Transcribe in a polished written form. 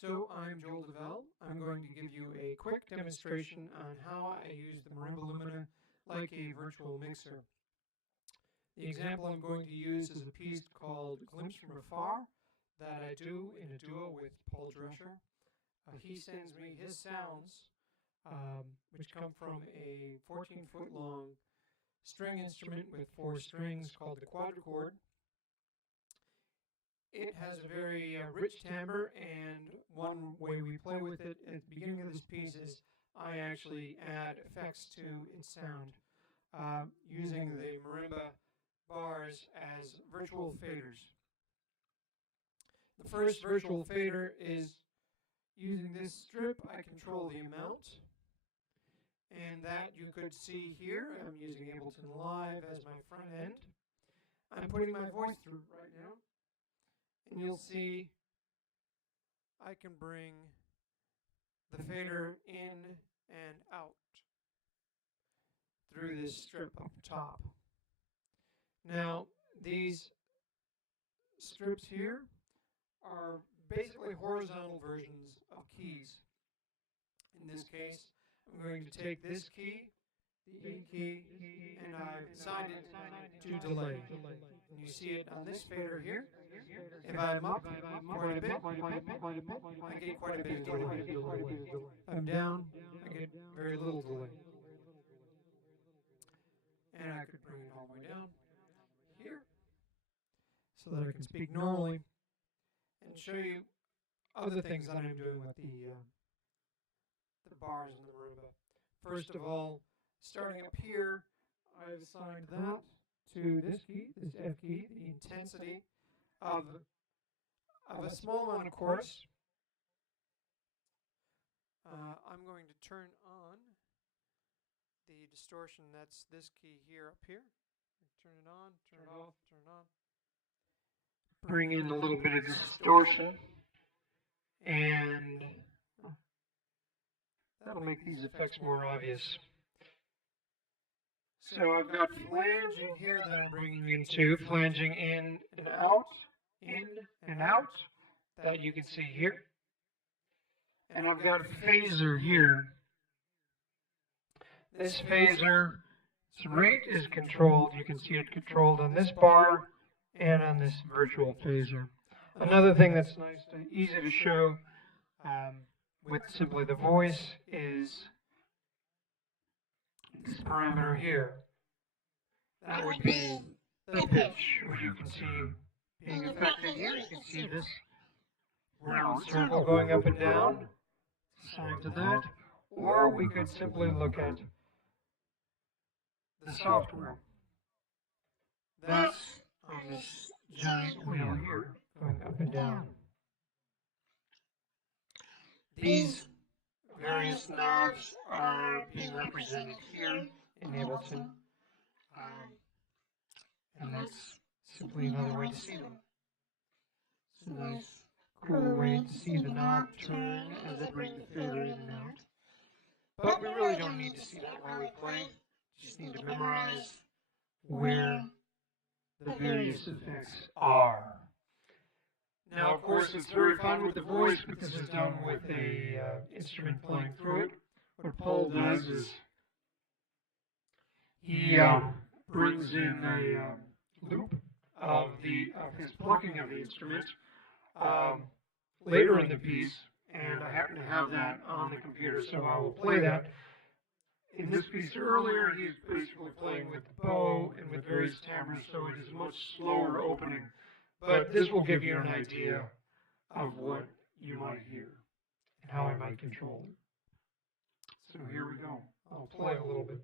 So I'm Joel Davel. I'm going to give you a quick demonstration on how I use the Marimba Lumina like a virtual mixer. The example I'm going to use is a piece called Glimpse from Afar that I do in a duo with Paul Drescher. He sends me his sounds, which come from a 14-foot long string instrument with 4 strings called the quadrichord. It has a very rich timbre, and one way we play with it at the beginning of this piece is I actually add effects to its sound using the marimba bars as virtual faders. The first virtual fader is using this strip. I control the amount, and that you could see here. I'm using Ableton Live as my front end. I'm putting my voice through right now. And you'll see I can bring the fader in and out through this strip up top. Now, these strips here are basically horizontal versions of keys. In this case, I'm going to take this key, the E key, and I've assigned it to delay. And you see it on this fader here. If I'm up quite a bit, I get quite a bit of delay. If I'm down, I get very little delay. And I could bring it all the way down here so that I can speak normally and show you other things that I'm doing with the bars in the marimba. First of all, starting up here, I've assigned that to this key, this F key, the intensity of a small amount of chorus. I'm going to turn on the distortion. That's this key here up here. Turn it on, turn it off, turn it on. Bring in a little bit of distortion, and that'll make these effects more obvious. So I've got flanging here that I'm bringing into, flanging in and out, that you can see here. And I've got a phaser here. This phaser's rate is controlled. You can see it controlled on this bar and on this virtual phaser. Another thing that's nice and easy to show with simply the voice is this parameter here. That would be the pitch, which you can see being affected here. You can see this round circle going up and down, assigned to that. Or we could simply look at the software. That's on this giant wheel here, going up and down. These various knobs are being represented here in Ableton. And that's simply another way to see them. It's a nice, cool way to see the knob turn as I bring the fader in and out. But we really don't need to see that while we play. Just need to memorize where the various effects are. Now, of course, it's very fun with the voice, but this is done with a instrument playing through it. What Paul does is he brings in a loop of his plucking of the instrument later in the piece, and I happen to have that on the computer, so I will play that. In this piece earlier, he's basically playing with the bow and with various timbres, so it is a much slower opening. But this will give you an idea of what you might hear and how I might control it. So here we go. I'll play a little bit.